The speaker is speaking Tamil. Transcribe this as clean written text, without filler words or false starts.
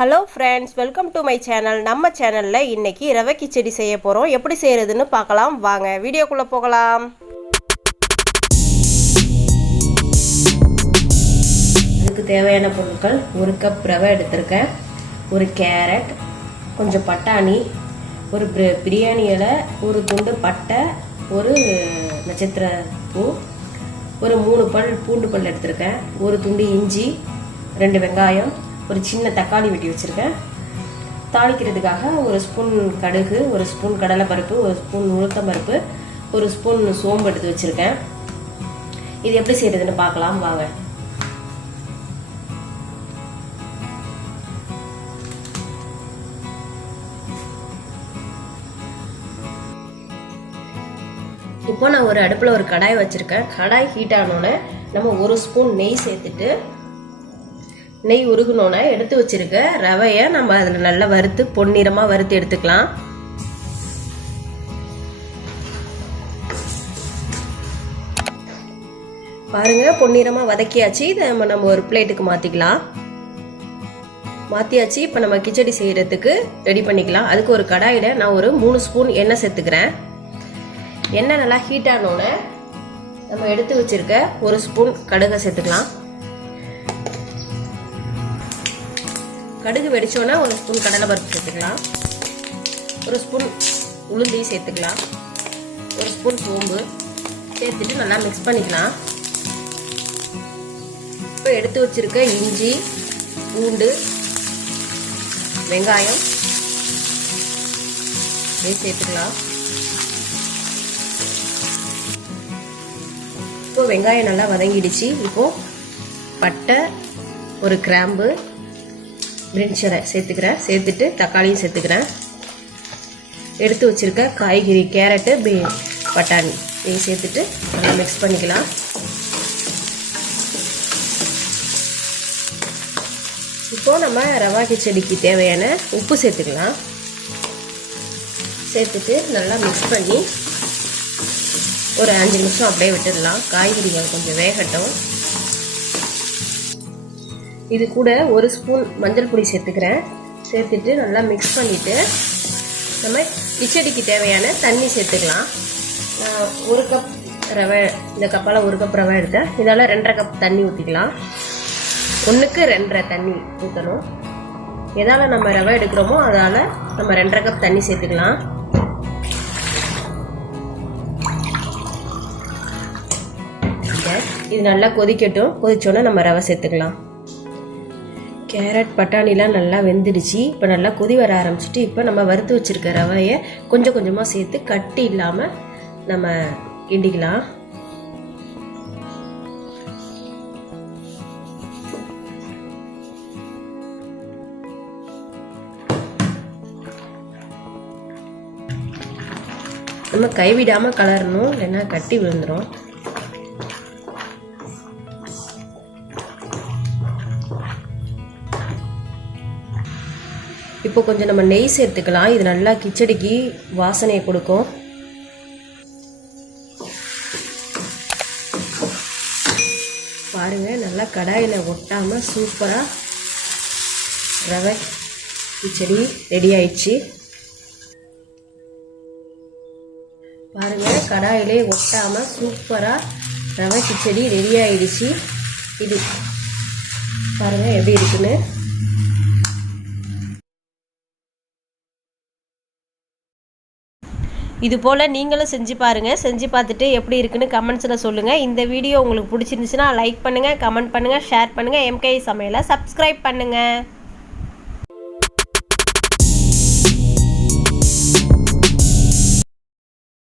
Hello friends, welcome to my channel. நம்ம சேனலில் இன்றைக்கி ரவை கிச்சடி செய்ய போகிறோம். எப்படி செய்கிறதுன்னு பார்க்கலாம் வாங்க. வீடியோக்குள்ளே போகலாம். அதுக்கு தேவையான பொருட்கள்: ஒரு கப் ரவை எடுத்திருக்கேன், ஒரு கேரட், கொஞ்சம் பட்டாணி, ஒரு பிரியாணி இலை, ஒரு துண்டு பட்டை, ஒரு நட்சத்திர பூ, ஒரு 3 பல் பூண்டு பல் எடுத்திருக்கேன், ஒரு துண்டு இஞ்சி, 2 வெங்காயம், ஒரு சின்ன தக்காளி வெட்டி வச்சுருக்கேன். தாளிக்கிறதுக்காக ஒரு ஸ்பூன் கடுகு, ஒரு ஸ்பூன் கடலைப்பருப்பு, ஒரு ஸ்பூன் உளுத்தம்பருப்பு, ஒரு ஸ்பூன் சோம்பு எடுத்து வச்சுருக்கேன். இது எப்படி செய்யறதுன்னு பார்க்கலாம் வாங்க. இப்போ நான் ஒரு அடுப்பில் ஒரு கடாய் வச்சுருக்கேன். கடாய் ஹீட் ஆனோடனே நம்ம ஒரு ஸ்பூன் நெய் சேர்த்துட்டு, நெய் உருகுனோன்னா எடுத்து வச்சிருக்க ரவையை நம்ம அதில் நல்லா வறுத்து பொன்னிறமாக வறுத்து எடுத்துக்கலாம். பாருங்க, பொன்னிறமாக வதக்கியாச்சு. இதை நம்ம ஒரு பிளேட்டுக்கு மாற்றிக்கலாம். மாற்றியாச்சு. இப்போ நம்ம கிச்சடி செய்கிறதுக்கு ரெடி பண்ணிக்கலாம். அதுக்கு ஒரு கடாயில் நான் ஒரு 3 ஸ்பூன் எண்ணெய் சேர்த்துக்கிறேன். எண்ணெய் நல்லா ஹீட் ஆனோடனே நம்ம எடுத்து வச்சிருக்க ஒரு ஸ்பூன் கடுகை சேர்த்துக்கலாம். கடுகு வெடிச்சோன்னா ஒரு ஸ்பூன் கடலைப்பருப்பு சேர்த்துக்கலாம், ஒரு ஸ்பூன் உளுந்தி சேர்த்துக்கலாம், ஒரு ஸ்பூன் சோம்பு சேர்த்துட்டு நல்லா மிக்ஸ் பண்ணிக்கலாம். இப்போ எடுத்து வச்சிருக்க இஞ்சி, பூண்டு, வெங்காயம் சேர்த்துக்கலாம். இப்போ வெங்காயம் நல்லா வதங்கிடுச்சு. இப்போ பட்டை, ஒரு கிராம்பு, பிரிஞ்சி சேர்த்துக்கிறேன். சேர்த்துட்டு தக்காளியும் சேர்த்துக்கிறேன். எடுத்து வச்சிருக்க காய்கறி கேரட்டு, பட்டாணி இதை சேர்த்துட்டு நல்லா மிக்ஸ் பண்ணிக்கலாம். இப்போ நம்ம ரவா கிச்சடிக்கு தேவையான உப்பு சேர்த்துக்கலாம். சேர்த்துட்டு நல்லா மிக்ஸ் பண்ணி ஒரு 5 நிமிஷம் அப்படியே விட்டுடலாம். காய்கறிகள் கொஞ்சம் வேகட்டும். இது கூட ஒரு ஸ்பூன் மஞ்சள் பொடி சேர்த்துக்கிறேன். சேர்த்துட்டு நல்லா மிக்ஸ் பண்ணிவிட்டு நம்ம கிச்சடிக்கு தேவையான தண்ணி சேர்த்துக்கலாம். ஒரு கப் ரவை, இந்த கப்பால் ஒரு கப் ரவை எடுத்தேன். இதால் 2.5 கப் தண்ணி ஊற்றிக்கலாம். 1க்கு 2.5 தண்ணி ஊற்றணும். எதால் நம்ம ரவை எடுக்கிறோமோ அதால் நம்ம 2.5 கப் தண்ணி சேர்த்துக்கலாம். இது நல்லா கொதிக்கட்டும். கொதிச்சோன்னா நம்ம ரவை சேர்த்துக்கலாம். கேரட், பட்டாணிலாம் நல்லா வெந்துடுச்சு. இப்போ நல்லா கொதி வர ஆரம்பிச்சிட்டு இப்போ நம்ம வறுத்து வச்சுருக்க ரவையை கொஞ்சம் கொஞ்சமாக சேர்த்து கட்டி இல்லாமல் நம்ம கிண்டிக்கலாம். நம்ம கைவிடாமல் கலரணும், இல்லைன்னா கட்டி விழுந்துடும். இப்போ கொஞ்சம் நம்ம நெய் சேர்த்துக்கலாம். இது நல்லா கிச்சடிக்கு வாசனையை கொடுக்கும். பாருங்க, நல்லா கடாயில் ஒட்டாமல் சூப்பராக ரவை கிச்சடி ரெடி ஆயிடுச்சு. பாருங்க, கடாயிலே ஒட்டாமல் சூப்பராக ரவை கிச்சடி ரெடி ஆயிடுச்சு. இது பாருங்க எப்படி இருக்குன்னு. இது போல் நீங்களும் செஞ்சு பாருங்கள். செஞ்சு பார்த்துட்டு எப்படி இருக்குன்னு கமெண்ட்ஸில் சொல்லுங்கள். இந்த வீடியோ உங்களுக்கு பிடிச்சிருந்துச்சுன்னா லைக் பண்ணுங்கள், கமெண்ட் பண்ணுங்கள், ஷேர் பண்ணுங்கள். எம்கே சமையலை சப்ஸ்கிரைப் பண்ணுங்கள்.